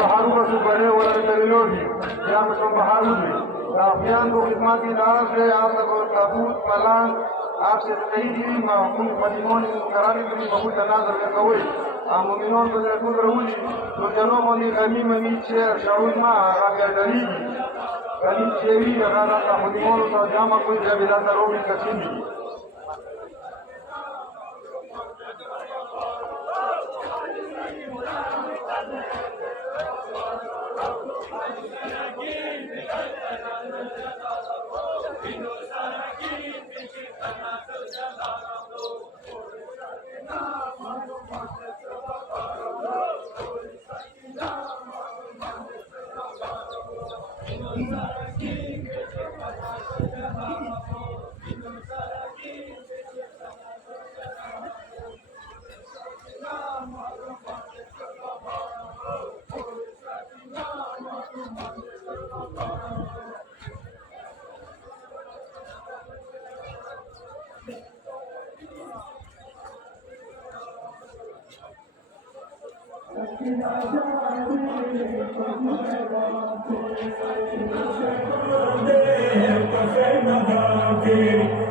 بहारों से बड़े वाले तरीलोगी यहाँ पर तुम बहारों में अभियान को खिदमत की नाम से आप तक ताबूत मलान आपसे सही की मामूल मदीनों करारी की बहुत तनाज़र के कवई मुमिनों को जरूर रहूँगी तो जनों को निगमी मनी से शाउल माँ आगे डरी गली चेवी अगर आप मदीनों तो जामा कोई जबीरा तरोगी कसीमी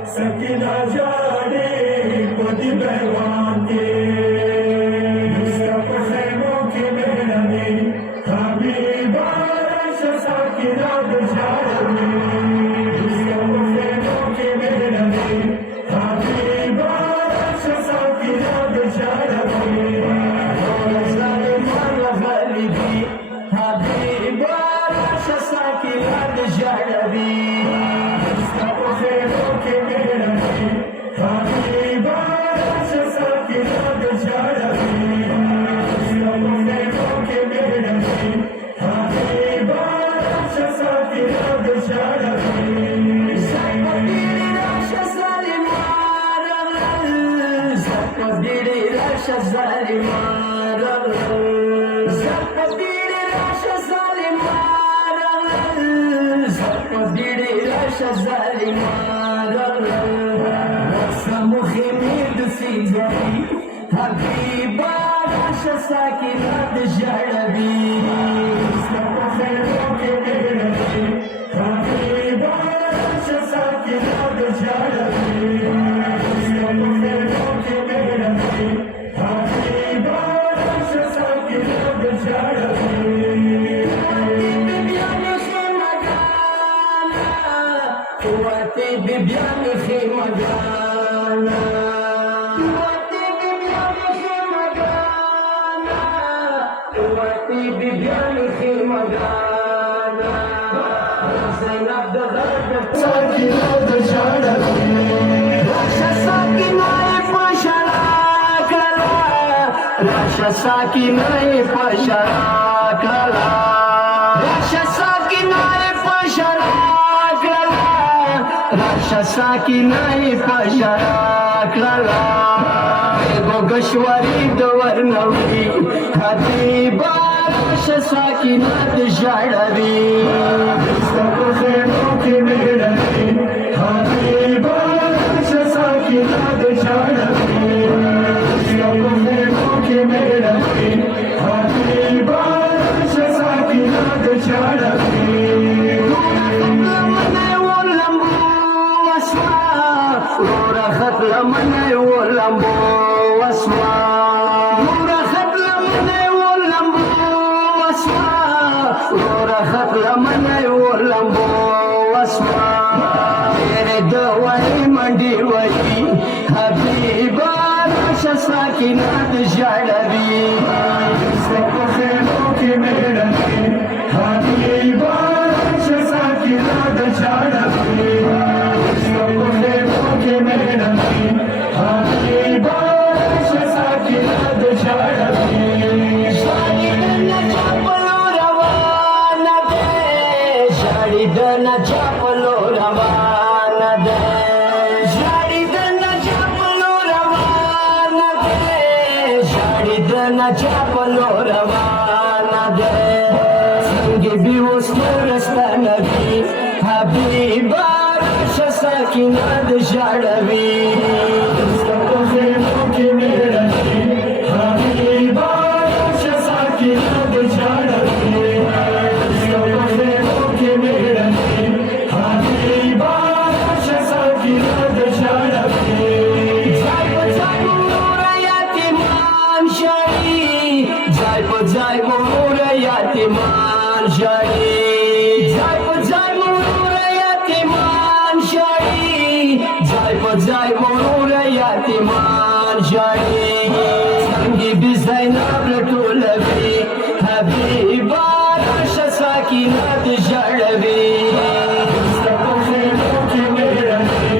सकीना जाने पति बहवान के मुस्तफ़ा के मेरा ने हबीबा सकीना जाने मुस्तफ़ा के मेरा ने हबीबा सकीना जाने हबीबा सकीना जाने حبيبا عاش ساكنة جلبي بیان خیمگانا وطی بیان خیمگانا وطی بیان خیمگانا زینب دغرب ساکنا دشاربی راشا ساکنا پشراکلا راشا ساکنا پشراکلا راشا ساکنا پشراکلا راشا ساکنا پشراکلا ایگو گشواری دور نوی حبیبا راشا ساکنا دشاربی دستو خیمو کی میرنی حبیبا راشا ساکنا دشاربی دستو خیمو کی میرنی حبیبا راشا ساکنا دشاربی نورا خط لمنه ولمبو واسوا نورا خط لمنه ولمبو واسوا نورا خط لمنه ولمبو واسوا تیرے دوای منډي وای حبيبا راشا ساکنا دشړوي ستکو خیمو کې مېرني حبيبا راشا ساکنا دشړوي دنا چپلو روانه ده ژړې دنا چپلو روانه ده ژړې دنا چپلو روانه ده څنګه به اوس ورستانه وي حبیبا راشا ساکنا د ژړوي ستکو خیمو کې مېرني حبیبا راشا ساکنا د ژړوي ستکو خیمو کې مېرني حبیبا راشا ساکنا د ژړوي ځای په ځای مور یتیمان ژړي ځای په ځای مور یتیمان ژړي ځای په ځای مور یتیمان ژړي ځای په ځای مور یتیمان ژړي څنګه به زینب لټولوي حبیبا راشا ساکنا د ژړوي ستکو خیمو کې مېرني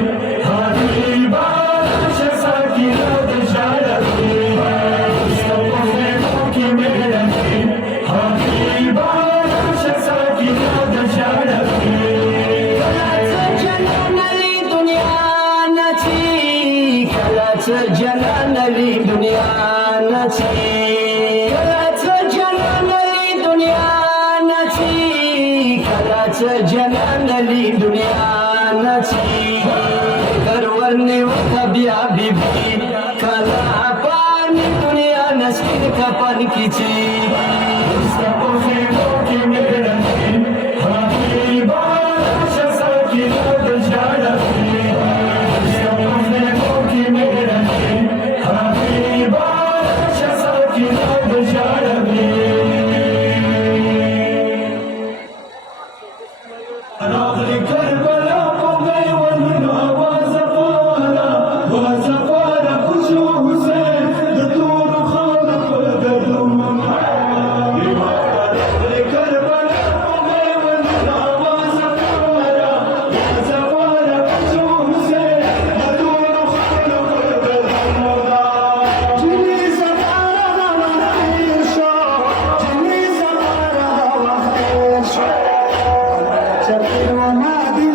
حبیبا راشا ساکنا د ژړوي ستکو خیمو کې مېرني حبیبا راشا ساکنا د ژړوي کله څه جنان لی دنیا نچي کله څه جنان لی دنیا نچي کله څه جنان لی دنیا نچي کرورنی وخت بیا بیبي کله پانی دنیا نسکین کپن کیچي ستکو خیمو کې مېرني حبیبا راشا ساکنا د ژړوي ستکو خیمو کې مېرني حبیبا راشا ساکنا د ژړوي راغلی کربلا په میوندونو آوازه پاره وازه پاره خوشو حسین د تورو خاورو پر ګردونو راغلی کربلا په میوندونو آوازه پاره وازه پاره خوشو حسین د تورو خاورو پر ګردونو جنې زماره راوخته شو جنې زماره راوخته شو چپیرو ما دی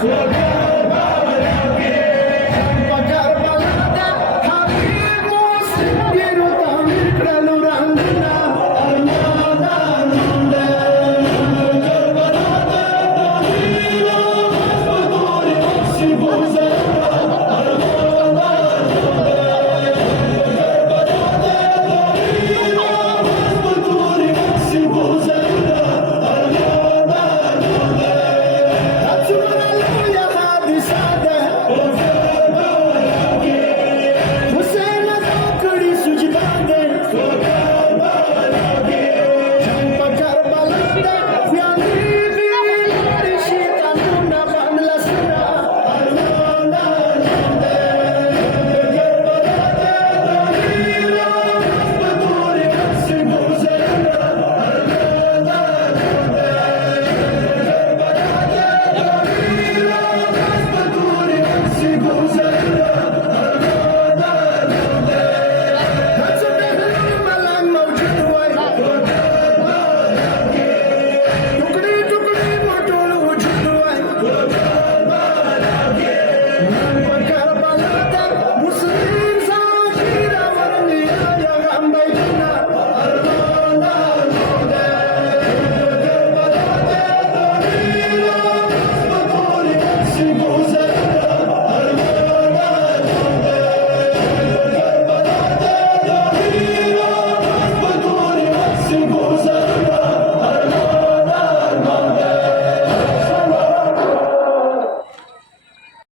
سورة